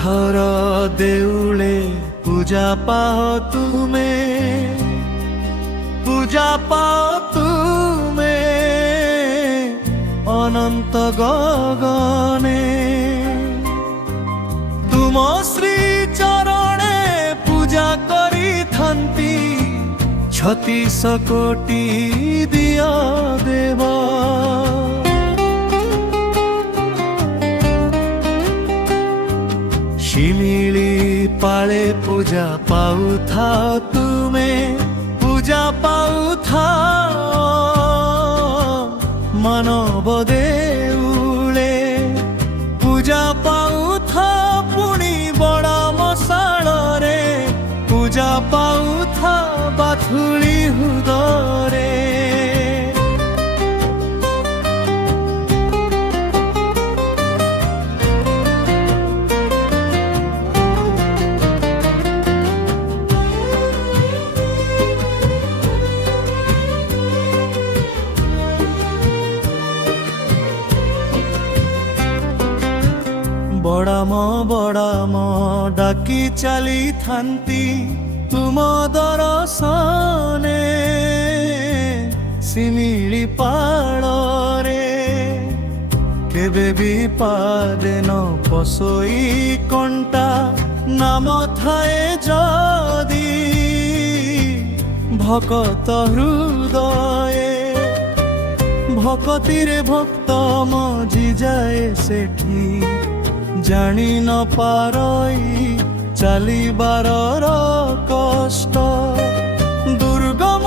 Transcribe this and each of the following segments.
ঘর দেউলে পূজা পাও তুমে, পূজা পাও তুমে অনন্ত গগনে। তুম শ্রী চরণে পূজা করি থান্তি 36 কোটি দিয় দেব। শিমিଳି পাଳେ পূজা পাউথাও তুমে, পূজা পাউথাও মানব দেউলে। পূজা পাউথাও পুଣି বড় মଶାଳରେ, পূজা পাউথাও বাথুଳି ହୁଦରେ। ବଡ଼ାମ ଡାକି ଚାଲିଥାନ୍ତି ତୁମ ଦର୍ଶନେ। ଶିମିଳି ପାଳରେ କେବେ ବି ପାଦେ ନ ପଶୋଇ କଣ୍ଟା ନାମ ଥାଏ ଯଦି ଭକତ ହୃଦଏ। ଭକତିରେ ଭକ୍ତ ମଜିଯାଏ ସେଠି, ଜାଣି ନ ପାରଇ ଚାଲିବାର କଷ୍ଟ। ଦୁର୍ଗମ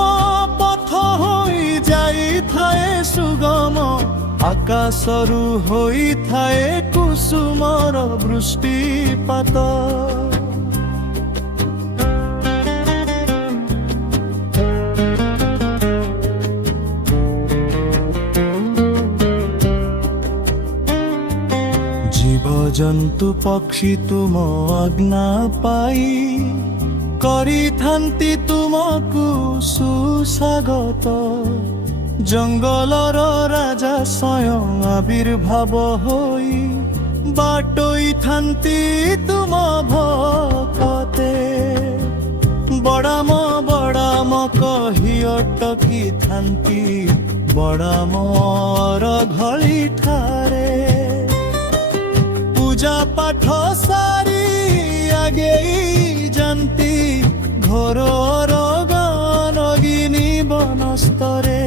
ପଥ ହୋଇ ଯାଇଥାଏ ସୁଗମ, ଆକାଶରୁ ହୋଇଥାଏ କୁସୁମର ବୃଷ୍ଟିପାତ। ଜନ୍ତୁ ପକ୍ଷୀ ତୁମ ଆଜ୍ଞା ପାଇ କରିଥାନ୍ତି ତୁମକୁ ସୁସ୍ୱାଗତ। ଜଙ୍ଗଲର ରାଜା ସ୍ୱୟଂ ଆବିର୍ଭାବ ହୋଇ ବାଟୋଇଥାନ୍ତି ତୁମ ଭକତେ। ବଡ଼ାମ କହି ଅଟକିଥାନ୍ତି ବଡ଼ାମର ଘଳି ଠାରେ। ପୂଜା ପାଠ ସାରି ଆଗେଇ ଯାନ୍ତି ଘୋର ଗାନଗିନି ବନସ୍ତରେ।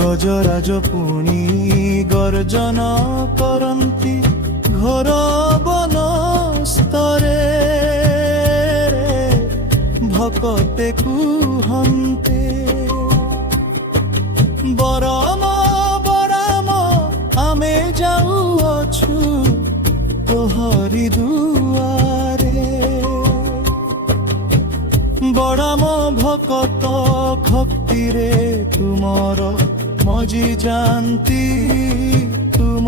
ଗଜରାଜ ପୁଣି ଗର୍ଜନ କରନ୍ତି ଘୋର ବନସ୍ତରେ। ଭକତେ କୁହନ୍ତେ ବରମ ଆମେ ଯାଉଅଛୁ ତୋହରି ଦୁଆରେ। ବଡ଼ାମ ଭକତ ଭକ୍ତିରେ ତୁମର ମଜି ଯାନ୍ତି ତୁମ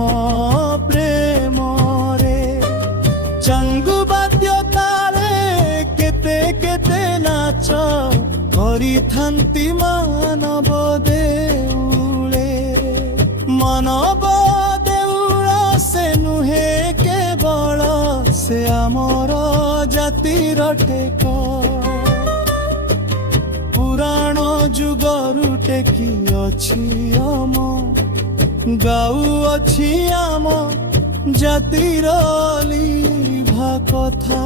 ପ୍ରେମରେ। ଚାଙ୍ଗୁ ବାଦ୍ୟ ତାଳେ କେତେ କେତେ ନାଚ କରିଥାନ୍ତି ମାନବ ଦେଉଳେ। ମାନବ ଦେଉଳ ସେ ନୁହେଁ କେବଳ, ସେ ଆମର ଜାତିର ଟେକ। ପୁରାଣ ଯୁଗରୁ ଟେକି ଅଛି ଆମ, ଗାଉଅଛି ଆମ ଜାତିର ଲିଭା କଥା।